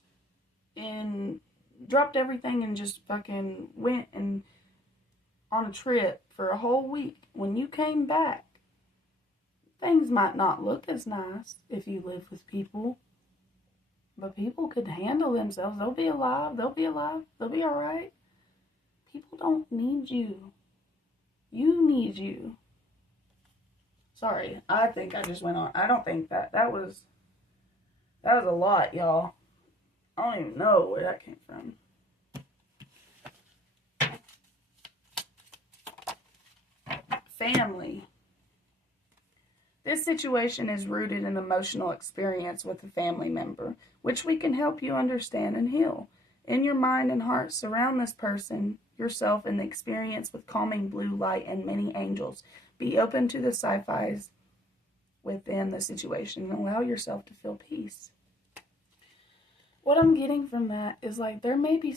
everything and just fucking went and on a trip for a whole week, when you came back, things might not look as nice if you live with people. But people could handle themselves. They'll be alive. They'll be all right. People don't need you. You need you. Sorry, I think I just went on. I don't think that was a lot, y'all. I don't even know where that came from. Family. This situation is rooted in emotional experience with a family member, which we can help you understand and heal. In your mind and heart, surround this person, yourself, and the experience with calming blue light and many angels. Be open to the sci-fis within the situation and allow yourself to feel peace. What I'm getting from that is like there may be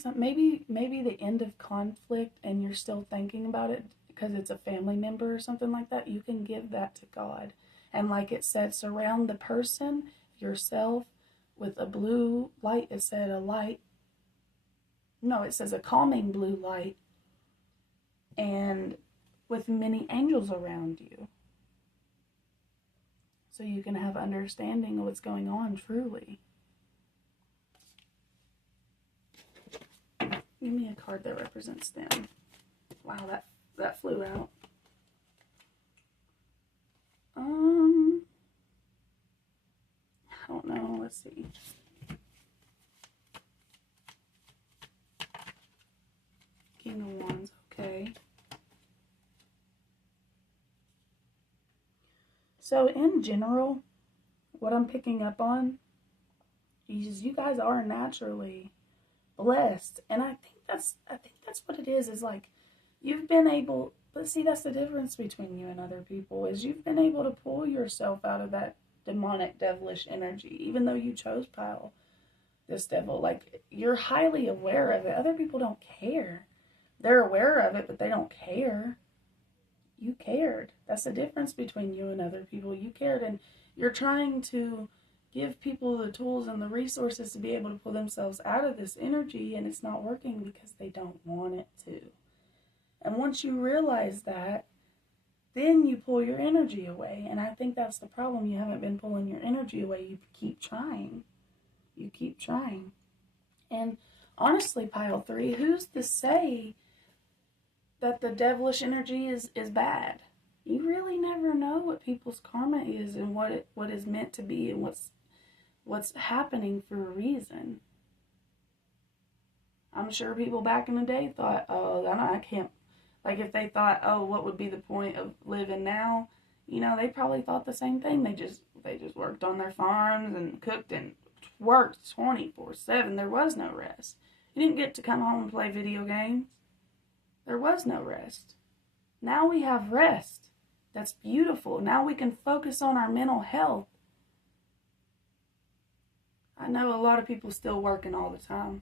maybe the end of conflict and you're still thinking about it because it's a family member or something like that. You can give that to God. And like it said, surround the person, yourself, with a blue light. It said a light. No, it says a calming blue light. And with many angels around you. So you can have understanding of what's going on truly. Give me a card that represents them. Wow, that flew out. I don't know. Let's see. King of Wands. Okay. So in general, what I'm picking up on is you guys are naturally blessed, and I think that's what it is like you've been able. But see, that's the difference between you and other people, is you've been able to pull yourself out of that demonic, devilish energy, even though you chose this devil. Like, you're highly aware of it. Other people don't care. They're aware of it, but they don't care. You cared. That's the difference between you and other people. You cared, and you're trying to give people the tools and the resources to be able to pull themselves out of this energy, and it's not working because they don't want it to. And once you realize that, then you pull your energy away. And I think that's the problem. You haven't been pulling your energy away. You keep trying. You keep trying. And honestly, pile 3, who's to say that the devilish energy is bad? You really never know what people's karma is and what is meant to be and what's happening for a reason. I'm sure people back in the day thought, oh, I can't. Like, if they thought, oh, what would be the point of living now? You know, they probably thought the same thing. They just worked on their farms and cooked and worked 24/7. There was no rest. You didn't get to come home and play video games. There was no rest. Now we have rest. That's beautiful. Now we can focus on our mental health. I know a lot of people still working all the time.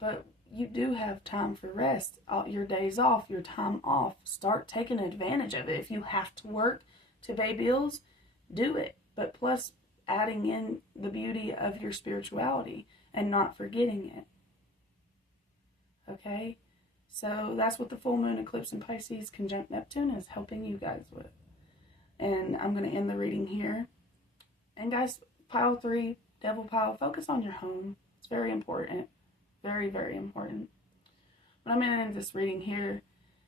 But you do have time for rest. Your days off, your time off. Start taking advantage of it. If you have to work to pay bills, do it. But plus, adding in the beauty of your spirituality and not forgetting it. Okay? So that's what the full moon eclipse in Pisces conjunct Neptune is helping you guys with. And I'm going to end the reading here. And guys, pile 3, devil pile, focus on your home. It's very important. Very, very important. But I'm going to end this reading here.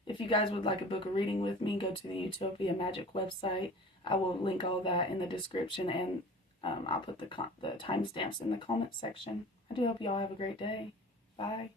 If you guys would like a book of reading with me, go to the Utopia Magic website. I will link all that in the description, and I'll put the timestamps in the comment section. I do hope y'all have a great day. Bye.